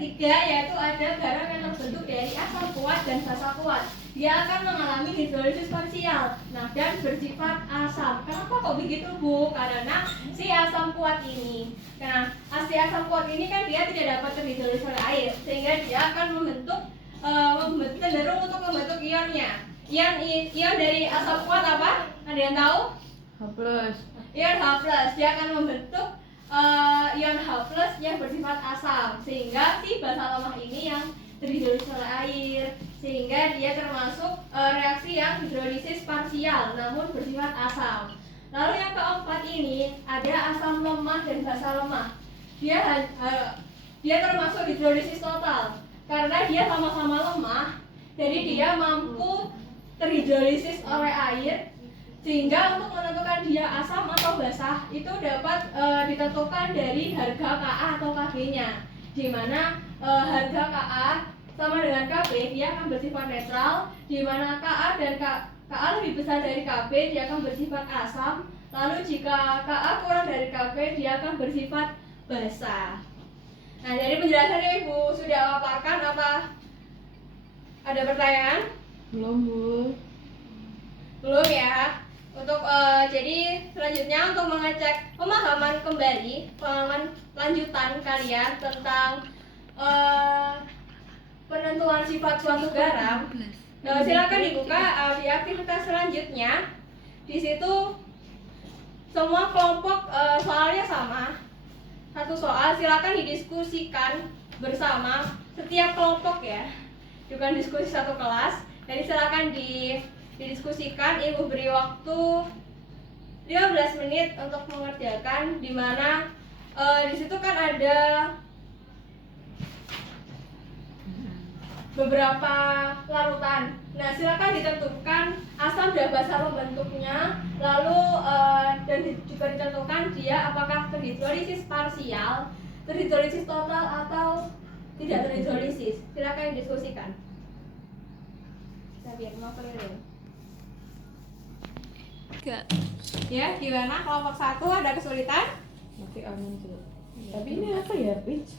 ketiga yaitu ada garam yang terbentuk dari asam kuat dan basa kuat. Dia akan mengalami hidrolisis parsial, nah dan bersifat asam. Kenapa kok begitu Bu? Karena si asam kuat ini, si asam kuat ini kan dia tidak dapat terhidrolisis oleh air, sehingga dia akan cenderung untuk membentuk ionnya. Ion dari asam kuat apa? Ada yang tahu? H+. Ion H+. Dia akan membentuk ion H+ yang bersifat asam, sehingga si basa lemah ini yang terhidrolisis oleh air, sehingga dia termasuk reaksi yang hidrolisis parsial namun bersifat asam. Lalu yang keempat ini ada asam lemah dan basa lemah. Dia termasuk hidrolisis total karena dia sama-sama lemah, jadi dia mampu terhidrolisis oleh air, sehingga untuk menentukan dia asam atau basah itu dapat ditentukan dari harga Ka atau Kb-nya, di mana harga Ka sama dengan Kb dia akan bersifat netral, di mana Ka dan Ka lebih besar dari Kb dia akan bersifat asam, lalu jika Ka kurang dari Kb dia akan bersifat basah. Nah, dari penjelasannya Ibu sudah paparkan apa? Ada pertanyaan? Belum Bu. Belum ya. Untuk jadi selanjutnya untuk mengecek pemahaman lanjutan kalian tentang penentuan sifat suatu garam, silakan dibuka di aktivitas selanjutnya. Di situ semua kelompok soalnya sama, satu soal, silakan didiskusikan bersama setiap kelompok ya, bukan diskusi satu kelas. Jadi silakan didiskusikan. Ibu beri waktu 15 menit untuk mengerjakan, di mana di situ kan ada beberapa larutan. Nah, silakan ditentukan asam dan basa bentuknya, lalu dan juga ditentukan dia apakah terhidrolisis parsial, terhidrolisis total atau tidak terhidrolisis. Silakan didiskusikan. Saya biar mau keliling. Ya, gimana? Kelompok 1 ada kesulitan? Masih aman tuh. Tapi ini apa ya, Pitch?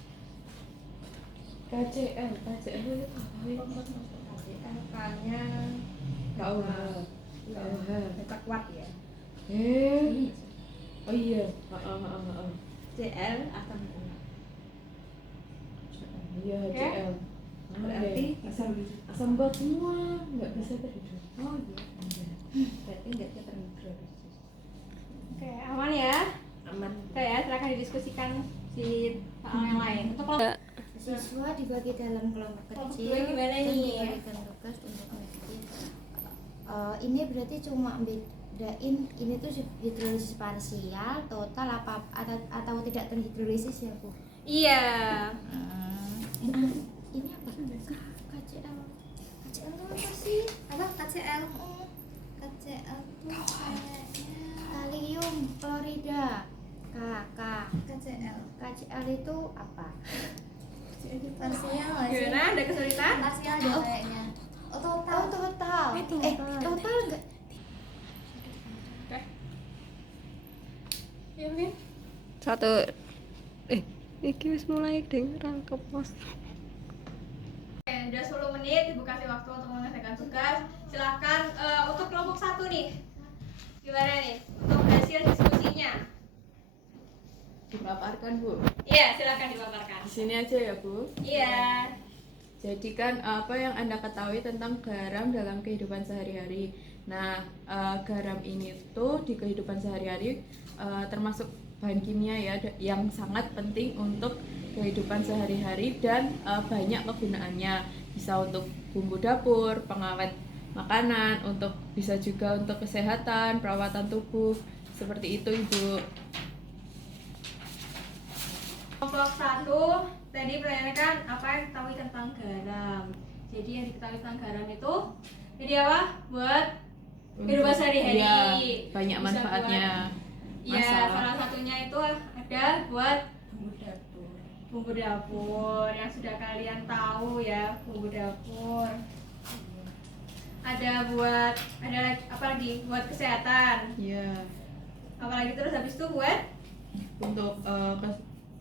KCL itu apa? KCL-nya KOH. kita kuat ya. Oh iya. CL asam. Iya, HCl. Berarti asam buat semua nggak bisa terhidup. oh iya. Berarti nggak bisa terhidrolisis. Oke, aman ya? Aman. Oke ya, silakan didiskusikan si soal yang lain. Untuk kelompok Siswa dibagi dalam kelompok kecil gimana dan nih? diberikan tugas untuk mengikuti. Ini berarti cuma bedain ini tuh hidrolisis parsial, total apa atau tidak terhidrolisis ya Bu? iya. Ini apa? KCL. KCL itu apa sih? Apa KCL? KCL tuh kayaknya Kalium klorida. KCL. KCL itu apa? Parsial nggak sih? Gimana? Ada kesulitan? Parsial deh kayaknya. Oh total. Oh, total. Total enggak? Oke. Ya, Min. Satu. Iki wis mulai ding rangkep Mas. Oke, udah 10 menit, Ibu kasih waktu untuk mengerjakan tugas. Silakan untuk kelompok 1 nih. Gimana nih? Untuk hasil diskusinya. Dipaparkan Bu. Iya, silakan dipaparkan. Di sini aja ya Bu. Iya. Jadi kan apa yang Anda ketahui tentang garam dalam kehidupan sehari-hari. Nah, garam ini tuh di kehidupan sehari-hari termasuk bahan kimia ya yang sangat penting untuk kehidupan sehari-hari dan banyak kegunaannya. Bisa untuk bumbu dapur, pengawet makanan, untuk bisa juga untuk kesehatan, perawatan tubuh. Seperti itu, Ibu. Kelompok 1 tadi pertanyaannya kan apa yang diketahui tentang garam. Jadi yang diketahui tentang garam itu jadi apa? Buat kehidupan sehari-hari. Iya, banyak Bisa manfaatnya. Ya, salah satunya itu ada buat bumbu dapur yang sudah kalian tahu ya, bumbu dapur. Ada apa lagi? Buat kesehatan. Iya. Apalagi terus habis itu buat Untuk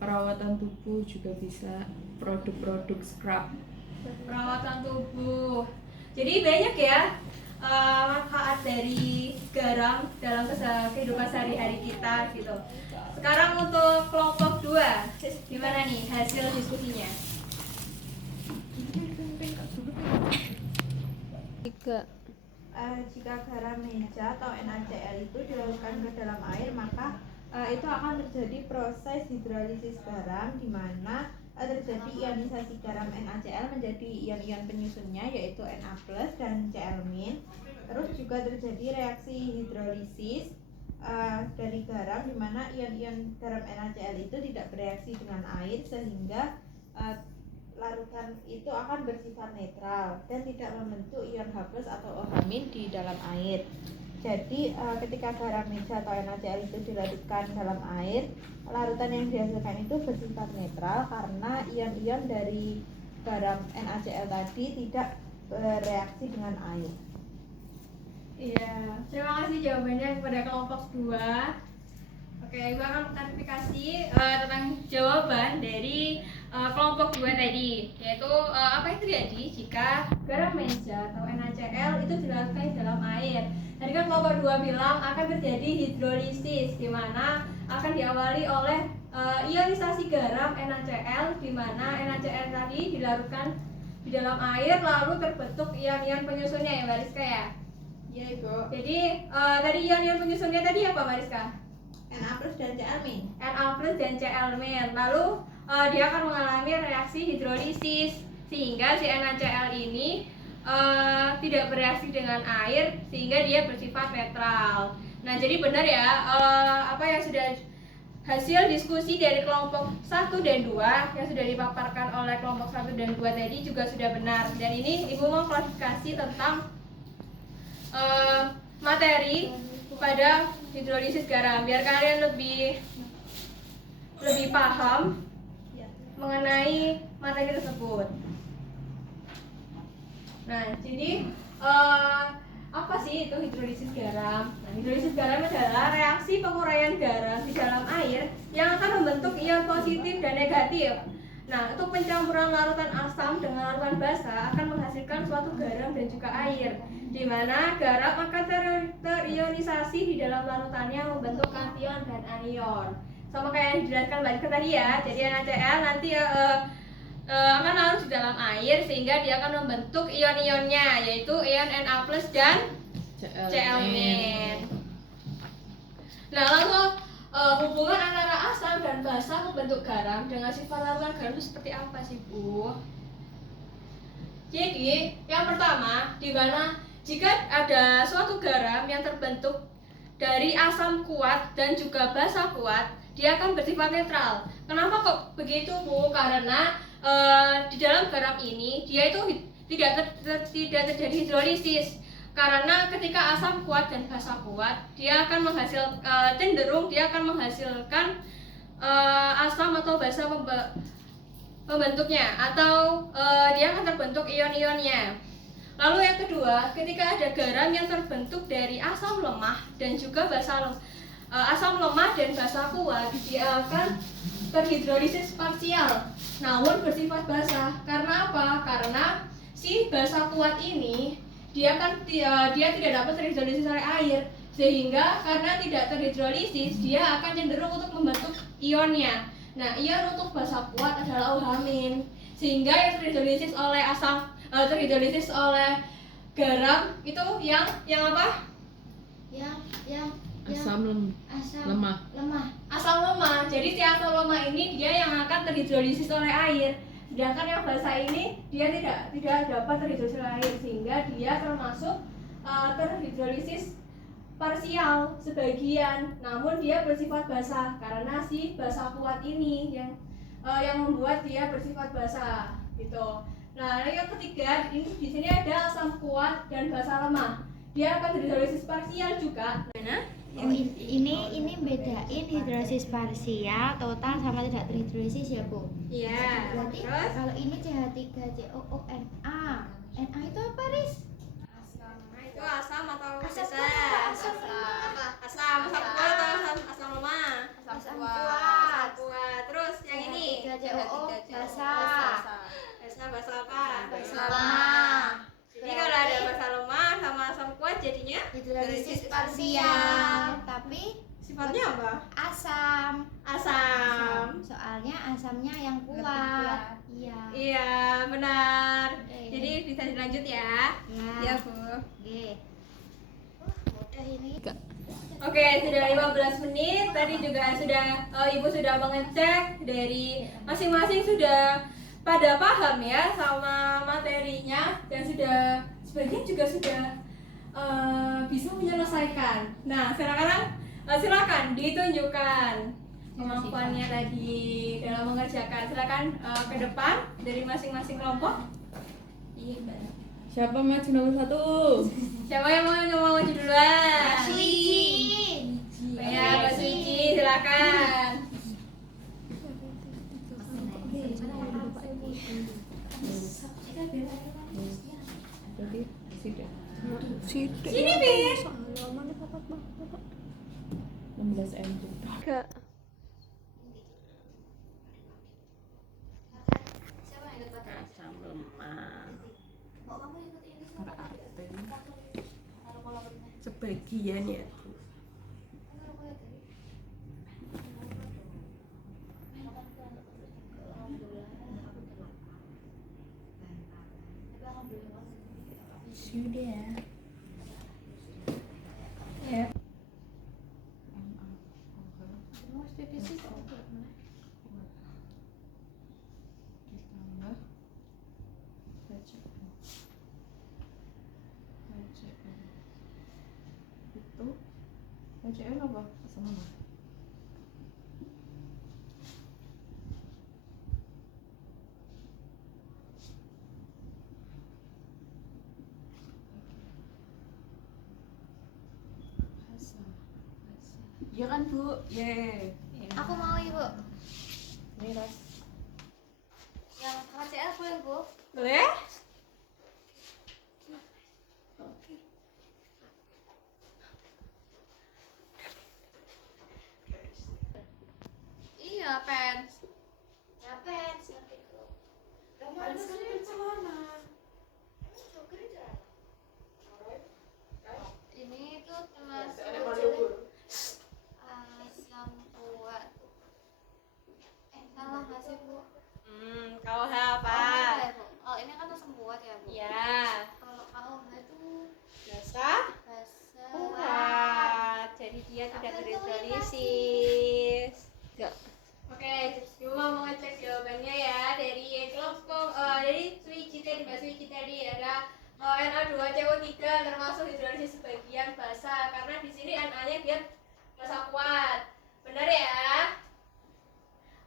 perawatan tubuh juga bisa. produk-produk scrub. Perawatan tubuh. Jadi banyak ya manfaat dari garam dalam kehidupan sehari-hari kita gitu. Sekarang untuk kelompok 2, gimana nih hasil diskusinya? 3. Jika garam meja atau NaCl itu dilarutkan ke dalam air, maka itu akan terjadi proses hidrolisis garam di mana terjadi ionisasi garam NaCl menjadi ion-ion penyusunnya yaitu Na+ dan Cl-. Terus juga terjadi reaksi hidrolisis dari garam di mana ion-ion garam NaCl itu tidak bereaksi dengan air sehingga larutan itu akan bersifat netral dan tidak membentuk ion H+ atau OH- di dalam air. Jadi ketika garam meja atau NaCl itu dilarutkan dalam air, larutan yang dihasilkan itu bersifat netral karena ion-ion dari garam NaCl tadi tidak bereaksi dengan air. Iya, terima kasih jawabannya kepada kelompok 2. Oke, Ibu akan klarifikasi tentang jawaban dari kelompok 2 tadi, yaitu apa yang terjadi jika garam meja atau NaCl itu dilarutkan di dalam air. Tadi kan kelompok 2 bilang akan terjadi hidrolisis, di mana akan diawali oleh ionisasi garam NaCl, di mana NaCl tadi dilarutkan di dalam air lalu terbentuk ion-ion penyusunnya ya Mbak Rizka ya? Iya Ibu. Jadi tadi ion-ion penyusunnya tadi apa Mbak Rizka? Na+ dan Cl-. Na+ dan Cl-. Lalu dia akan mengalami reaksi hidrolisis sehingga si NaCl ini tidak bereaksi dengan air sehingga dia bersifat netral. Nah, jadi benar ya apa yang sudah hasil diskusi dari kelompok 1 dan 2 yang sudah dipaparkan oleh kelompok 1 dan 2 tadi juga sudah benar. Dan ini Ibu mau klarifikasi tentang materi pada hidrolisis garam biar kalian lebih paham mengenai materi tersebut. Nah, jadi apa sih itu hidrolisis garam? Nah, hidrolisis garam adalah reaksi penguraian garam di dalam air yang akan membentuk ion positif dan negatif. Nah, untuk pencampuran larutan asam dengan larutan basah akan menghasilkan suatu garam dan juga air, di mana garam akan terionisasi di dalam larutannya membentuk kation dan anion. Sama kayak yang dijelaskan Mbak Rizka tadi ya. Jadi NaCl nanti akan larut di dalam air sehingga dia akan membentuk ion-ionnya yaitu ion Na+ dan Cl-. Nah, lalu hubungan antara asam dan basa membentuk garam dengan sifat larutan garam itu seperti apa sih Bu? Jadi yang pertama, di mana jika ada suatu garam yang terbentuk dari asam kuat dan juga basa kuat, dia akan bersifat netral. Kenapa kok begitu Bu? Karena di dalam garam ini dia itu tidak terjadi hidrolisis. Karena ketika asam kuat dan basa kuat, dia akan cenderung dia akan menghasilkan asam atau basa pembentuknya atau dia akan terbentuk ion-ionnya. Lalu yang kedua, ketika ada garam yang terbentuk dari asam lemah dan juga asam lemah dan basa kuat, dia akan terhidrolisis parsial namun bersifat basah. Karena apa? Karena si basa kuat ini dia tidak dapat terhidrolisis oleh air, sehingga karena tidak terhidrolisis dia akan cenderung untuk membentuk ionnya. Nah, ion untuk basa kuat adalah OH-, sehingga yang terhidrolisis oleh garam itu yang apa? Asam lemah. Asam lemah. Jadi si asam lemah ini dia yang akan terhidrolisis oleh air. Sedangkan yang basa ini dia tidak dapat terhidrolisis oleh air sehingga dia termasuk terhidrolisis parsial sebagian, namun dia bersifat basah karena si basa kuat ini yang membuat dia bersifat basah gitu. Nah, yang ketiga ini di sini ada asam kuat dan basa lemah. Dia akan terhidrolisis parsial juga. Mana? Oh, ini bedain hidrolisis parsial, total sama tidak terhidrolisis ya Bu? Iya. Berarti Terus kalau ini CH3COO-Na, Na itu apa Riz? itu asam atau Asam basa? asam Asam kuat atau asam lemah? Asam Asam kuat. Terus yang ini HCOO basa. Basa basa apa? Basa lemah. Jadi kalau ada basa lemah sama asam kuat jadinya Hidrolisis parsial. Tapi sifatnya apa? asam. Asam. Soalnya asamnya yang kuat. Iya. Iya, benar. Oke. Jadi bisa dilanjut ya. Ya. Ya, Bu. Oke. Mudah ini. Oke, sudah 15 menit. Tadi juga sudah Ibu sudah mengecek dari masing-masing sudah pada paham ya sama materinya dan sudah sebagian juga sudah bisa menyelesaikan. Nah, silakan ditunjukkan kemampuannya tadi dalam mengerjakan. Silakan ke depan dari masing-masing kelompok. Iya, Mbak. Siapa maju nomor 1? Siapa yang mau maju duluan? Suci. Ya, Mbak Suci, silakan. Jadi sudah. Sini, Bin. 16 MJ. Kak. Siapa yang ikut pakai? Asam lemah. Mau kamu ikut ini? Berarti Kalau pola benar. sebagian ya. Sudah. Ya. Ditambah HCl. Itu HCl apa? Asam lemah. Iya kan Bu? Ye. Aku mau Ibu. Ini ras. Yang KCL boleh Bu? Boleh? Iya, pens. Ngapain sih itu? Ini tuh termasuk asam kuat. Salah nggak sih Bu? KOH apa? Oh, ya, Bu. Oh, ini kan asam kuat ya Bu? Ya, Kalau KOH itu biasa basa. kuat. Jadi dia tidak terhidrolisis. Enggak. Oke, Ibu mau mengecek jawabannya ya dari kelompok dari Suici tadi, Mbak Suici tadi ada Na2CO3 termasuk hidrolisis sebagian basa karena di sini Na-nya dia basa kuat. Benar ya?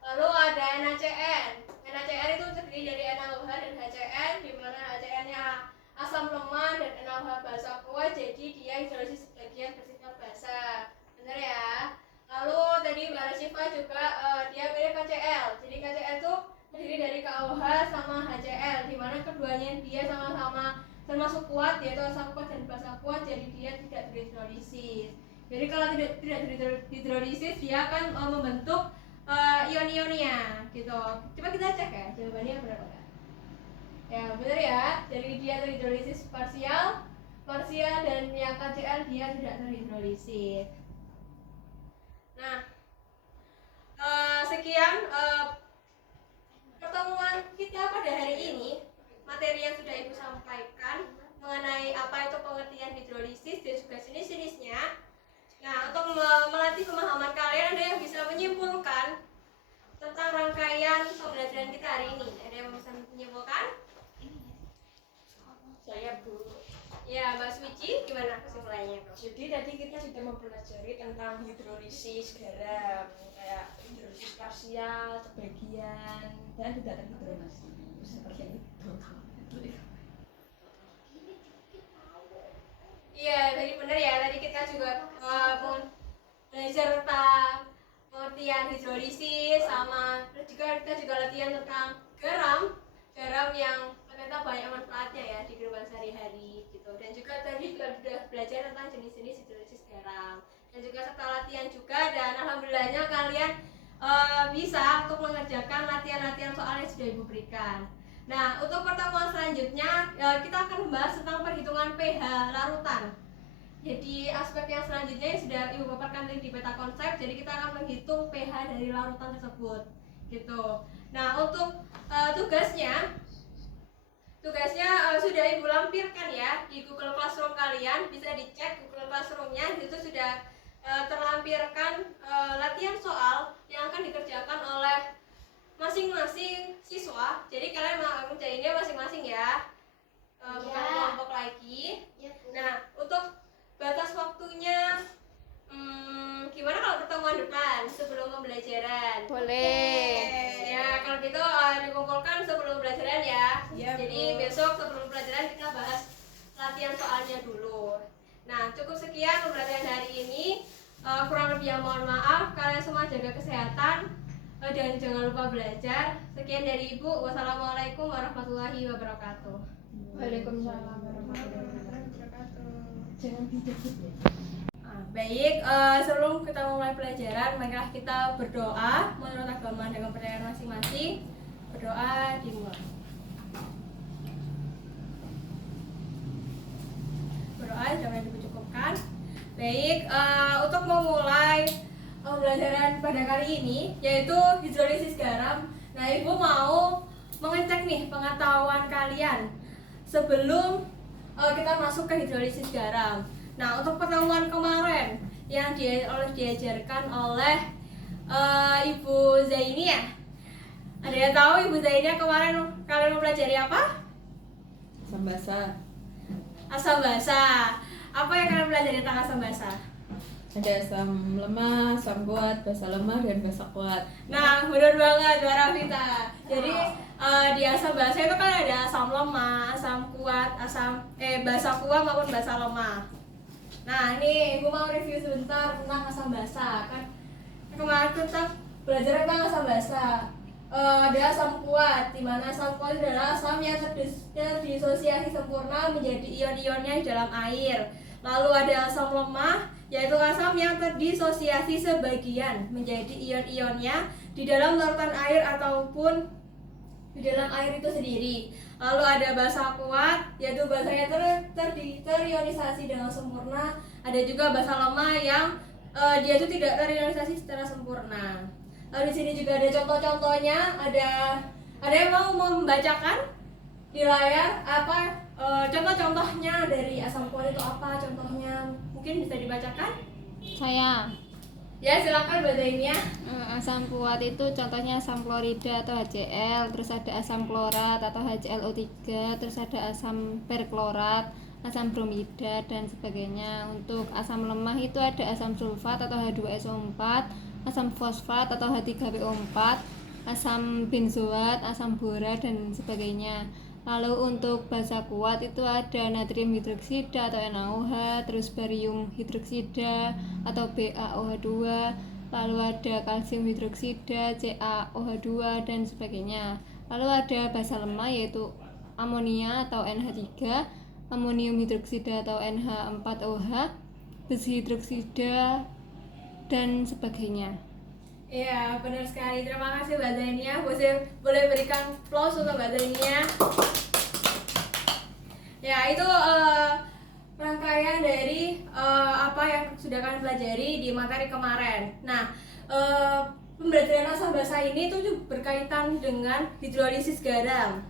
Lalu ada NaCN. NaCN itu terdiri dari NaOH dan HCN di mana HCN-nya asam lemah dan NaOH basa kuat jadi dia hidrolisis sebagian bersifat basa. Benar ya? Lalu tadi Mbak Rasyifa juga dia mirip KCl. Jadi KCl itu terdiri dari KOH sama HCl di mana keduanya dia sama-sama termasuk kuat yaitu asam kuat dan basa kuat jadi dia tidak terhidrolisis. Jadi kalau tidak terhidrolisis dia akan membentuk ion-ionnya gitu. Coba kita cek ya jawabannya benar enggak? Ya benar ya. Jadi dia terhidrolisis parsial dan yang KCl dia tidak terhidrolisis. Nah, sekian pertemuan kita pada hari ini. Materi yang sudah Ibu sampaikan mengenai apa itu pengertian hidrolisis dan juga jenis-jenisnya. Nah, untuk melatih pemahaman kalian, ada yang bisa menyimpulkan tentang rangkaian pembelajaran kita hari ini. Ada yang bisa menyimpulkan? Saya Bu. Ya, Mbak Suci, gimana kesimpulannya? Jadi tadi kita sudah mempelajari tentang hidrolisis garam, kayak hidrolisis parsial, sebagian, dan tidak terhidrolisis. Seperti itu. Iya, tadi benar ya. Tadi kita juga belajar tentang pengertian hidrolisis sama kita juga latihan tentang garam yang ternyata banyak manfaatnya ya di kehidupan sehari-hari gitu. Dan juga tadi juga sudah belajar tentang jenis-jenis hidrolisis garam. Dan juga serta latihan juga dan alhamdulillahnya kalian bisa untuk mengerjakan latihan-latihan soal yang sudah Ibu berikan. Nah, untuk pertemuan selanjutnya kita akan membahas tentang perhitungan pH larutan. Jadi aspek yang selanjutnya yang sudah Ibu paparkan tadi di peta konsep, jadi kita akan menghitung pH dari larutan tersebut gitu. Nah, untuk tugasnya sudah Ibu lampirkan ya di Google Classroom kalian, bisa dicek Google Classroom-nya, itu sudah terlampirkan latihan soal yang akan dikerjakan oleh masing-masing siswa. Jadi kalian mengerjainnya masing-masing ya, bukan kelompok lagi. Iya, Bu. Nah, untuk batas waktunya gimana kalau pertemuan depan sebelum pembelajaran? Boleh. Ya, kalau gitu dikumpulkan sebelum pembelajaran ya. Iya, Jadi Bu. besok sebelum pembelajaran kita bahas latihan soalnya dulu. Nah, cukup sekian pembelajaran hari ini. Kurang lebih mohon maaf. Kalian semua jaga kesehatan dan jangan lupa belajar. Sekian dari Ibu. Wassalamualaikum warahmatullahi wabarakatuh. Waalaikumsalam warahmatullahi wabarakatuh. Jangan bijak. Baik, sebelum kita mulai pelajaran, marilah kita berdoa menurut agama dan kepercayaan masing-masing. Berdoa dimulai. Berdoa jangan dicukupkan. Baik, untuk memulai pembelajaran pada kali ini yaitu hidrolisis garam. Nah, Ibu mau mengecek nih pengetahuan kalian sebelum kita masuk ke hidrolisis garam. Nah, untuk pertemuan kemarin yang diajarkan oleh Ibu Zainia, ada yang tahu Ibu Zainia kemarin kalian mempelajari apa? Asam basa. Asam basa. Apa yang kalian pelajari tentang asam basa? Ada asam lemah, asam kuat, basa lemah, dan basa kuat. Nah, benar banget Mbak Rafita. Jadi di asam basa itu kan ada asam lemah, asam kuat, basa kuat maupun basa lemah. Nah, ini Ibu mau review sebentar tentang asam basa. Kan kemarin kita belajar tentang asam basa. Ada asam kuat, di mana asam kuat adalah asam yang terdisosiasi sempurna menjadi ion-ionnya di dalam air. Lalu ada asam lemah, yaitu asam yang terdisosiasi sebagian menjadi ion-ionnya di dalam larutan air ataupun di dalam air itu sendiri. Lalu ada basa kuat, yaitu basanya terionisasi dengan sempurna. Ada juga basa lemah yang dia itu tidak terionisasi secara sempurna. Lalu di sini juga ada contoh-contohnya. Ada yang mau membacakan di layar apa contoh-contohnya dari asam kuat itu apa? Contohnya mungkin bisa dibacakan? Saya Ya, silakan Mbak Zainia. asam kuat itu contohnya asam klorida atau HCl, terus ada asam klorat atau HClO3, terus ada asam perklorat, asam bromida dan sebagainya. Untuk asam lemah itu ada asam sulfat atau H2SO4, asam fosfat atau H3PO4, asam benzoat, asam bora dan sebagainya. Lalu untuk basa kuat itu ada natrium hidroksida atau NaOH, terus barium hidroksida atau BaOH2, lalu ada kalsium hidroksida, CaOH2 dan sebagainya. Lalu ada basa lemah yaitu amonia atau NH3, amonium hidroksida atau NH4OH, besi hidroksida dan sebagainya. Iya, benar sekali. Terima kasih Mbak Zainia. Boleh berikan applause untuk Mbak Zainia. Ya, itu rangkaian dari apa yang sudah kalian pelajari di materi kemarin. Nah, pembelajaran asam basa ini tuh berkaitan dengan hidrolisis garam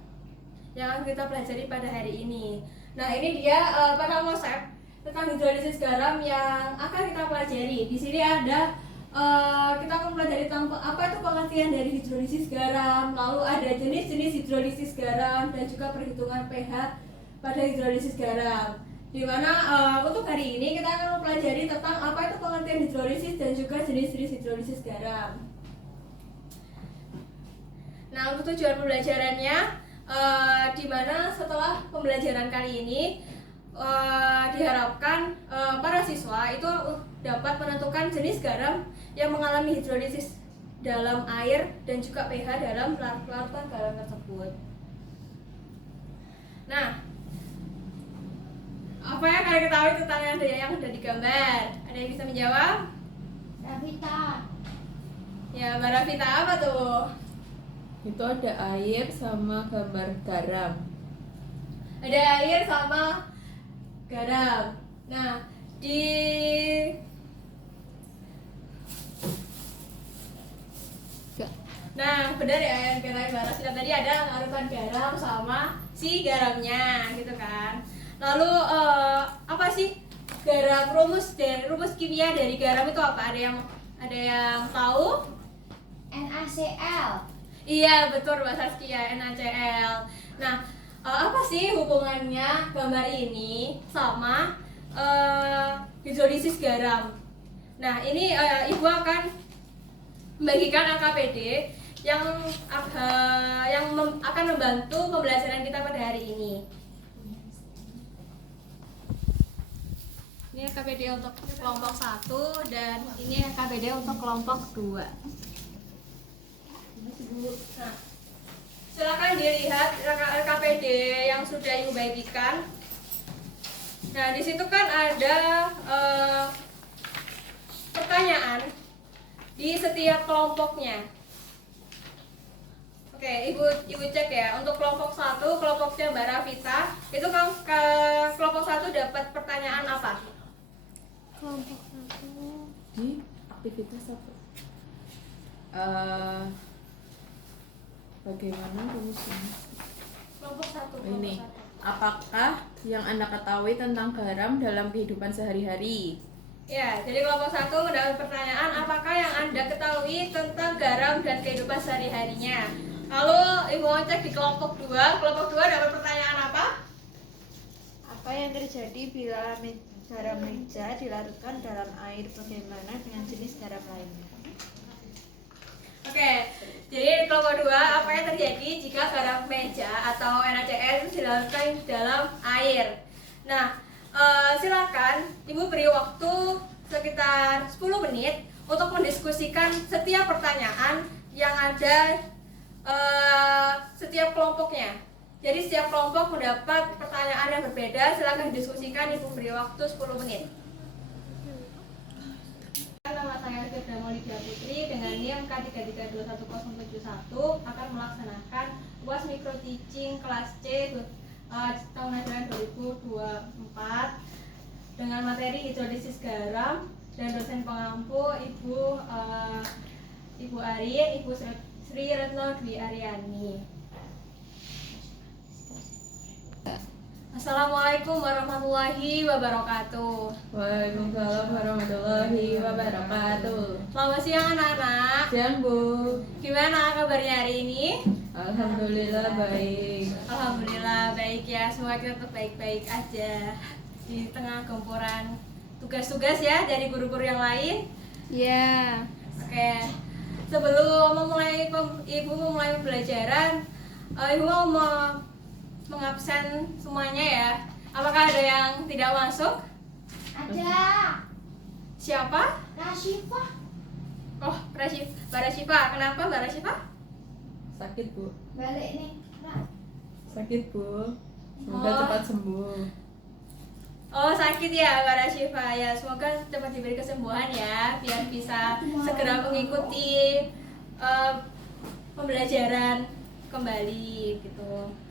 yang akan kita pelajari pada hari ini. Nah, ini dia peta konsep tentang hidrolisis garam yang akan kita pelajari. Di sini ada kita akan pelajari tentang apa itu pengertian dari hidrolisis garam, lalu ada jenis-jenis hidrolisis garam dan juga perhitungan pH pada hidrolisis garam. Di mana untuk hari ini kita akan mempelajari tentang apa itu pengertian hidrolisis dan juga jenis-jenis hidrolisis garam. Nah, untuk tujuan pembelajarannya, di mana setelah pembelajaran kali ini diharapkan para siswa itu dapat menentukan jenis garam yang mengalami hidrolisis dalam air dan juga pH dalam larutan garam tersebut. Nah, apa yang kalian ketahui tentang yang sudah digambar? Ada yang bisa menjawab? Rafita. Ya, Mbak Rafita apa tuh? Itu ada air sama gambar garam. Ada air sama garam. Nah, di Nah, benar ya yang kata Mbak Rafita tadi ada larutan garam sama si garamnya gitu kan. Lalu apa sih garam, rumus kimia dari garam itu apa? Ada yang tahu? NaCl. Iya, betul Mbak Saskia, NaCl. Nah, apa sih hubungannya gambar ini sama hidrolisis garam? Nah, ini Ibu akan membagikan AKPD yang akan membantu pembelajaran kita pada hari ini. Ini AKPD untuk kelompok 1 dan ini AKPD untuk kelompok 2. Nah, silakan dilihat RKPD yang sudah Ibu bagikan. Nah, di situ kan ada pertanyaan di setiap kelompoknya. Oke, Ibu cek ya. Untuk kelompok 1, kelompoknya Mbak Rafita, itu ke kelompok 1 dapat pertanyaan apa? Kelompok 1 Di aktivitas apa? Bagaimana rumusnya? Kelompok 1. Ini, apakah yang Anda ketahui tentang garam dalam kehidupan sehari-hari? Ya, jadi kelompok 1 mendapat pertanyaan apakah yang Anda ketahui tentang garam dan kehidupan sehari-harinya. Lalu Ibu mau cek di kelompok 2 dapat pertanyaan apa? Apa yang terjadi bila garam meja dilarutkan dalam air? Bagaimana dengan jenis garam lainnya? Oke, jadi di kelompok 2 apa yang terjadi jika garam meja atau NaCl itu dilarutkan dalam air? Nah, silakan Ibu beri waktu sekitar 10 menit untuk mendiskusikan setiap pertanyaan yang ada setiap kelompoknya. Jadi setiap kelompok mendapat pertanyaan yang berbeda. Silakan didiskusikan. Ibu beri waktu 10 menit. Nama saya Firda Maulidia Putri dengan NIM K3321071 akan melaksanakan UAS Micro Teaching kelas C tahun ajaran 2024 dengan materi hidrolisis garam dan dosen pengampu Ibu Arin, Ibu Sri Retno Dwi Aryani. Assalamualaikum warahmatullahi wabarakatuh. Waalaikumsalam warahmatullahi wabarakatuh. Selamat siang anak-anak. Siang Bu. Gimana kabarnya hari ini? Alhamdulillah baik. Alhamdulillah baik ya. Semoga kita tetap baik-baik aja di tengah gempuran tugas-tugas ya dari guru-guru yang lain. Ya. Oke. Sebelum Ibu memulai pembelajaran, Ibu mau mengabsen semuanya ya. Apakah ada yang tidak masuk? Ada. Siapa? Rasifah. Oh, Mbak Rashifa. Kenapa Mbak Rashifa? Sakit Bu. Balik nih. Ra. Sakit Bu. Semoga Oh. cepat sembuh. Oh, sakit ya Mbak Rashifa. Ya, semoga cepat diberi kesembuhan ya, biar bisa segera mengikuti pembelajaran kembali gitu.